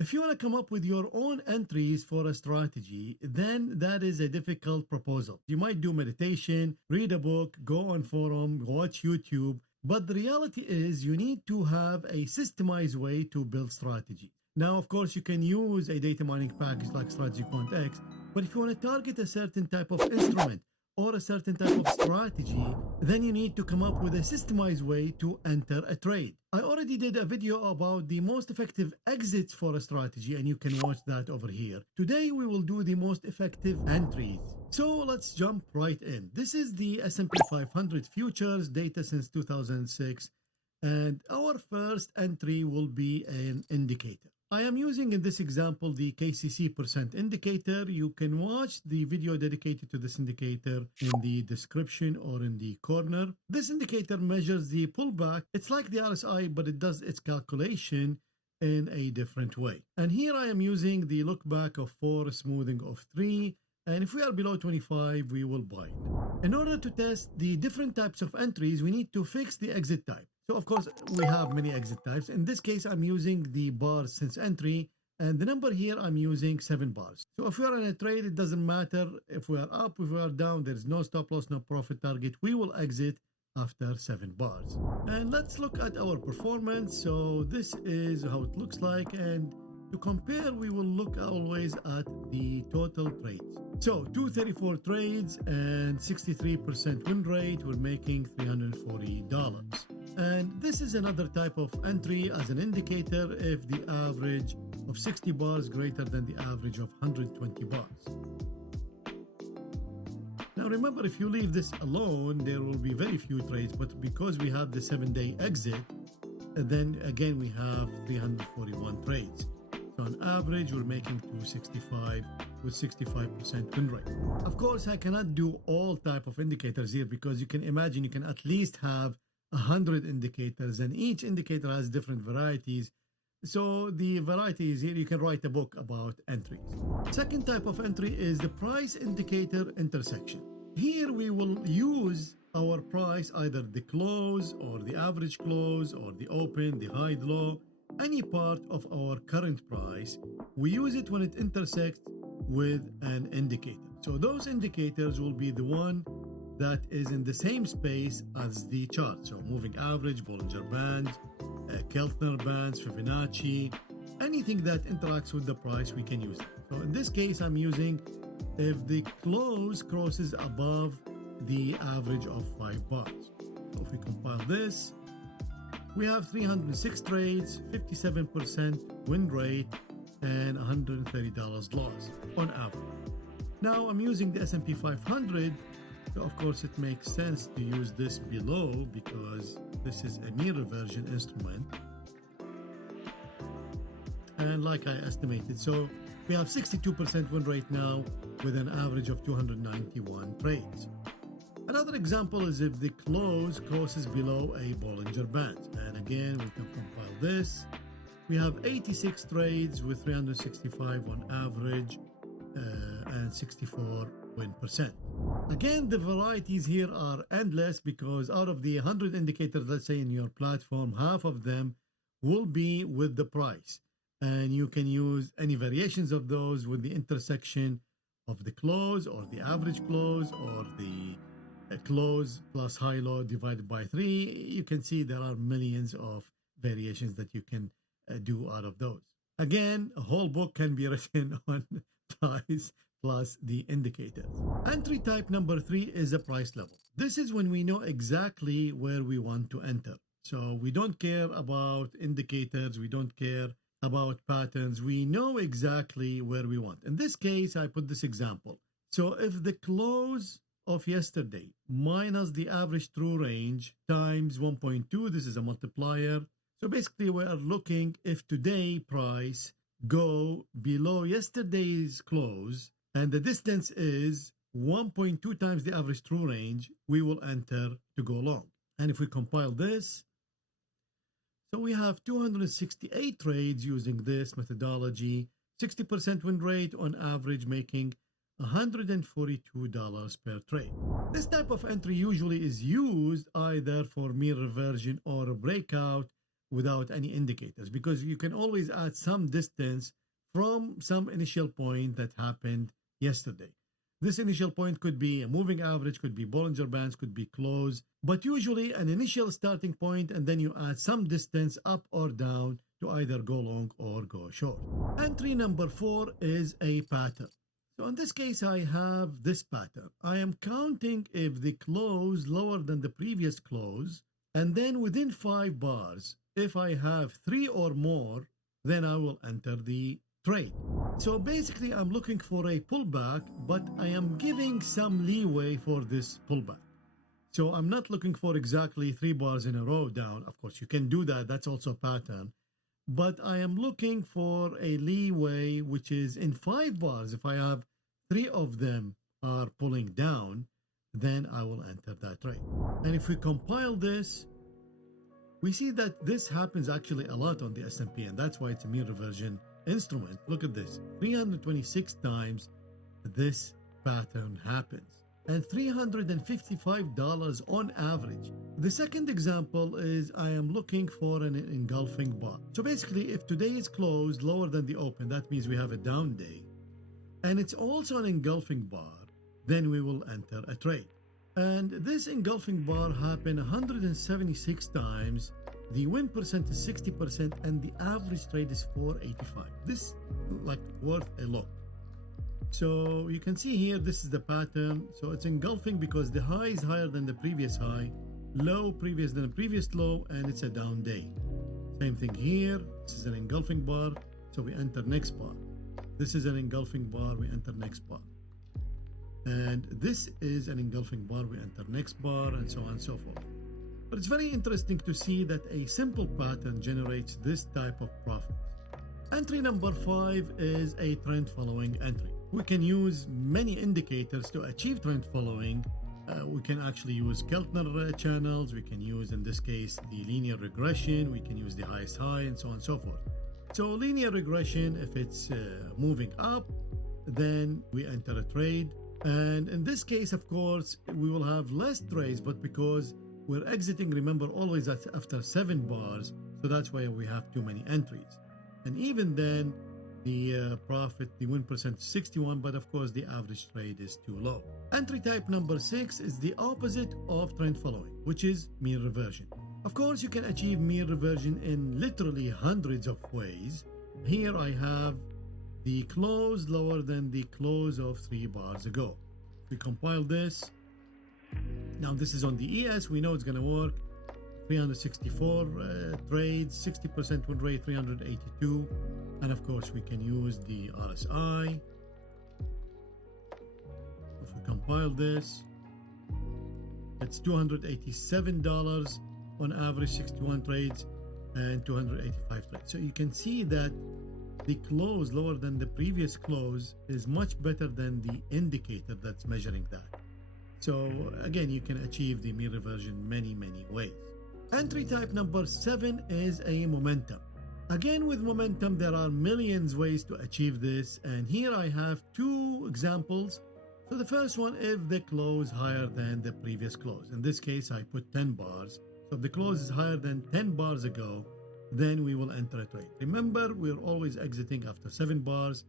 If you want to come up with your own entries for a strategy, then that is a difficult proposal. You might do meditation, read a book, go on forum, watch YouTube, but the reality is you need to have a systemized way to build strategy. Now, of course, you can use a data mining package like Strategy Quant but if you want to target a certain type of instrument or a certain type of strategy, then you need to come up with a systemized way to enter a trade. I already did a video about the most effective exits for a strategy, and you can watch that over here. Today, we will do the most effective entries. So let's jump right in. This is the S&P 500 futures data since 2006, and our first entry will be an indicator. I am using in this example the KCC percent indicator. You can watch the video dedicated to this indicator in the description or in the corner. This indicator measures the pullback. It's like the RSI, but it does its calculation in a different way. And here I am using the look back of 4, smoothing of 3. And if we are below 25, we will buy it. In order to test the different types of entries, we need to fix the exit type. So of course, we have many exit types. In this case, I'm using the bars since entry, and the number here, I'm using 7 bars. So if we are in a trade, it doesn't matter if we are up, if we are down, there's no stop loss, no profit target. We will exit after 7 bars. And let's look at our performance. So this is how it looks like. And to compare, we will look always at the total trades. So 234 trades and 63% win rate, we're making $340. And this is another type of entry as an indicator if the average of 60 bars greater than the average of 120 bars. Now remember, if you leave this alone, there will be very few trades, but because we have the 7-day exit, then again we have 341 trades. So on average, we're making 265 with 65% win rate. Of course, I cannot do all type of indicators here because you can imagine you can at least have 100 indicators, and each indicator has different varieties. So the varieties here, you can write a book about entries. Second type of entry is the price indicator intersection. Here we will use our price, either the close or the average close or the open, the high, the low, any part of our current price. We use it when it intersects with an indicator. So those indicators will be the one that is in the same space as the chart. So moving average, Bollinger Bands, Keltner Bands, Fibonacci, anything that interacts with the price, we can use it. So in this case, I'm using if the close crosses above the average of 5 bars. So if we compile this, we have 306 trades, 57% win rate, and $130 loss on average. Now I'm using the S&P 500. So of course, it makes sense to use this below because this is a mean reversion instrument. And like I estimated, so we have 62% win rate now with an average of 291 trades. Another example is if the close crosses below a Bollinger Band. And again, we can compile this. We have 86 trades with 365 on average and 64 win percent. Again, the varieties here are endless because out of the 100 indicators, let's say in your platform, half of them will be with the price. And you can use any variations of those with the intersection of the close or the average close or the close plus high low divided by 3. You can see there are millions of variations that you can do out of those. Again, a whole book can be written on price plus the indicators. Entry type number 3 is a price level. This is when we know exactly where we want to enter. So we don't care about indicators. We don't care about patterns. We know exactly where we want. In this case, I put this example. So if the close of yesterday minus the average true range times 1.2, this is a multiplier. So basically we are looking if today price go below yesterday's close and the distance is 1.2 times the average true range, we will enter to go long. And if we compile this, so we have 268 trades using this methodology, 60% win rate on average, making $142 per trade. This type of entry usually is used either for mean reversion or a breakout without any indicators, because you can always add some distance from some initial point that happened yesterday. This initial point could be a moving average, could be Bollinger Bands, could be close, but usually an initial starting point, and then you add some distance up or down to either go long or go short. Entry number 4 is a pattern. So in this case, I have this pattern. I am counting if the close lower than the previous close, and then within 5 bars, if I have 3 or more, then I will enter the trade. So basically, I'm looking for a pullback, but I am giving some leeway for this pullback. So I'm not looking for exactly 3 bars in a row down. Of course, you can do that. That's also a pattern. But I am looking for a leeway, which is in 5 bars. If I have 3 of them are pulling down, then I will enter that trade. And if we compile this, we see that this happens actually a lot on the S&P, and that's why it's a mean reversion instrument. Look at this, 326 times this pattern happens, and $355 on average. The second example is I am looking for an engulfing bar. So basically, if today is closed lower than the open, that means we have a down day, and it's also an engulfing bar, then we will enter a trade. And this engulfing bar happened 176 times. The win percent is 60%, and the average trade is 485. This like worth a lot. So you can see here, this is the pattern. So it's engulfing because the high is higher than the previous high, low previous than the previous low, and it's a down day. Same thing here. This is an engulfing bar, so we enter next bar. This is an engulfing bar, we enter next bar. And this is an engulfing bar, we enter next bar, and so on and so forth. But it's very interesting to see that a simple pattern generates this type of profit. Entry number 5 is a trend following entry. We can use many indicators to achieve trend following. We can actually use Keltner channels. We can use, in this case, the linear regression. We can use the highest high, and so on and so forth. So linear regression, if it's moving up, then we enter a trade. And in this case, of course, we will have less trades, but because we're exiting, remember, always after 7 bars, so that's why we have too many entries. And even then, the profit, the win percent is 61, but of course the average trade is too low. Entry type number 6 is the opposite of trend following, which is mean reversion. Of course, you can achieve mean reversion in literally hundreds of ways. Here I have the close lower than the close of 3 bars ago. We compile this. Now this is on the ES. We know it's going to work. 364 trades, 60% win rate, 382. And of course, we can use the RSI. If we compile this, it's $287 on average, 61 trades and 285 trades. So you can see that the close lower than the previous close is much better than the indicator that's measuring that. So again, you can achieve the mean reversion many ways. Entry type number 7 is a momentum. Again, with momentum, there are millions ways to achieve this, and here I have 2 examples. So the first one, if the close higher than the previous close. In this case, I put 10 bars. So if the close is higher than 10 bars ago, then we will enter a trade. Remember, we're always exiting after 7 bars.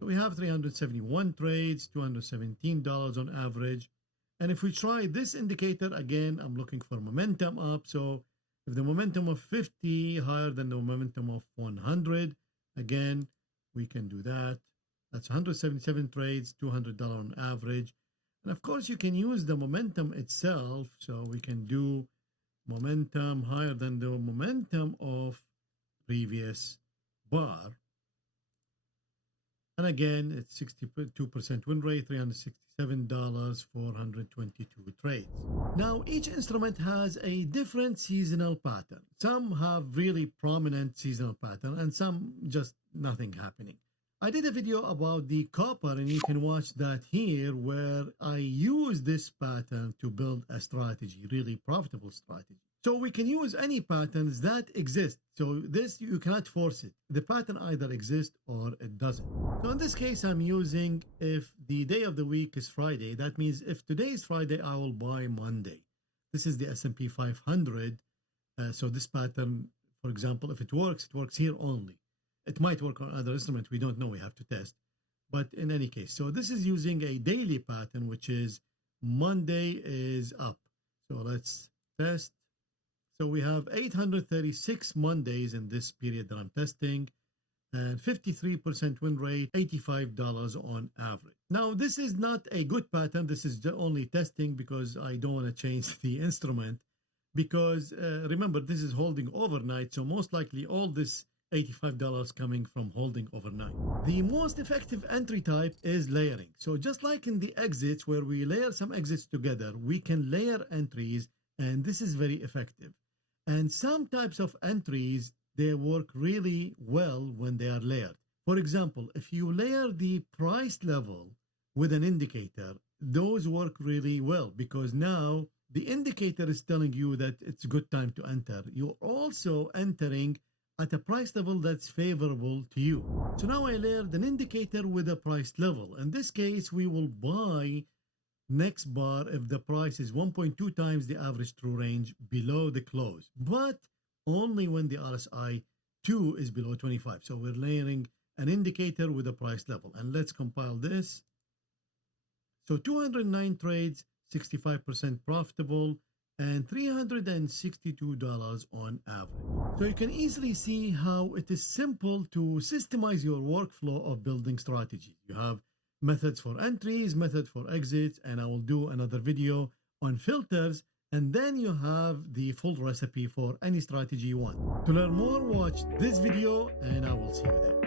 So we have 371 trades, $217 on average. And if we try this indicator, again, I'm looking for momentum up. So if the momentum of 50 higher than the momentum of 100, again, we can do that. That's 177 trades, $200 on average. And of course, you can use the momentum itself. So we can do momentum higher than the momentum of previous bar. And again, it's 62% win rate, $367, 422 trades. Now, each instrument has a different seasonal pattern. Some have really prominent seasonal pattern and some just nothing happening. I did a video about the copper, and you can watch that here, where I use this pattern to build a strategy, really profitable strategy. So we can use any patterns that exist. So this, you cannot force it. The pattern either exists or it doesn't. So in this case, I'm using, if the day of the week is Friday, that means if today is Friday, I will buy Monday. This is the S&P 500. So this pattern For example, if it works here only. It might work on other instruments. We don't know. We have to test. But in any case, so this is using a daily pattern, which is Monday is up. So let's test. So we have 836 Mondays in this period that I'm testing, and 53% win rate, $85 on average. Now, this is not a good pattern. This is only testing because I don't want to change the instrument. Because remember, this is holding overnight. So most likely all this $85 coming from holding overnight. The most effective entry type is layering. So just like in the exits where we layer some exits together, we can layer entries, and this is very effective. And some types of entries, they work really well when they are layered. For example, if you layer the price level with an indicator, those work really well because now the indicator is telling you that it's a good time to enter. You're also entering at a price level that's favorable to you. So now I layered an indicator with a price level. In this case, we will buy next bar if the price is 1.2 times the average true range below the close, but only when the RSI 2 is below 25. So we're layering an indicator with a price level. And let's compile this. So 209 trades, 65% profitable, and $362 on average. So you can easily see how it is simple to systemize your workflow of building strategies. You have methods for entries, method for exits, and I will do another video on filters, and then you have the full recipe for any strategy you want. To learn more, watch this video, and I will see you there.